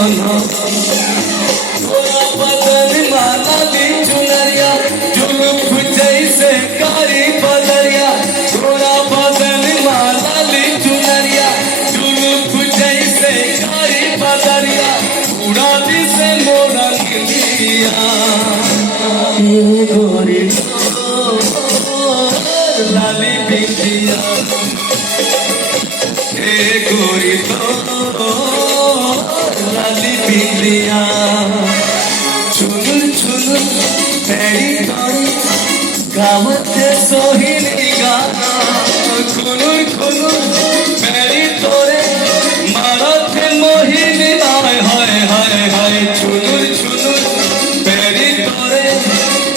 सुनो थोड़ा बदन माला दी चुनरिया जुल्फ जैसे कारी बदरिया थोड़ा बदन माला दी चुनरिया जुल्फ जैसे कारी बदरिया उड़ा दी से मोरा दिया ये गोरी लाली बिंदिया ये गोरी लाली बिंदिया चुनुर चुनुर तेरी तारी गावत सोहिनी गाना खुनुर खुनुर मेरी तोरे मारत मोहिनी हाय हाय हाय हाय चुनुर चुनुर मेरी तोरे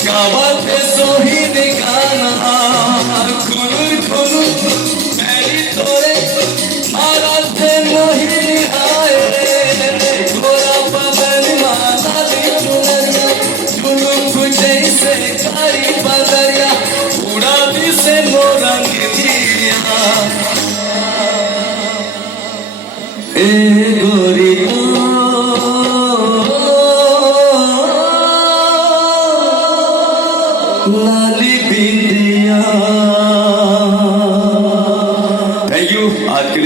गावत सोहिनी गाना खुनुर खुनुर मेरी तोरे मारत मोहिनी हाय थोड़ा बदन माला दी चुनरिया जुल्फ जैसे कारी बदरिया उड़ा दी से मोरा दिया ए गोरी लाली बिंदिया।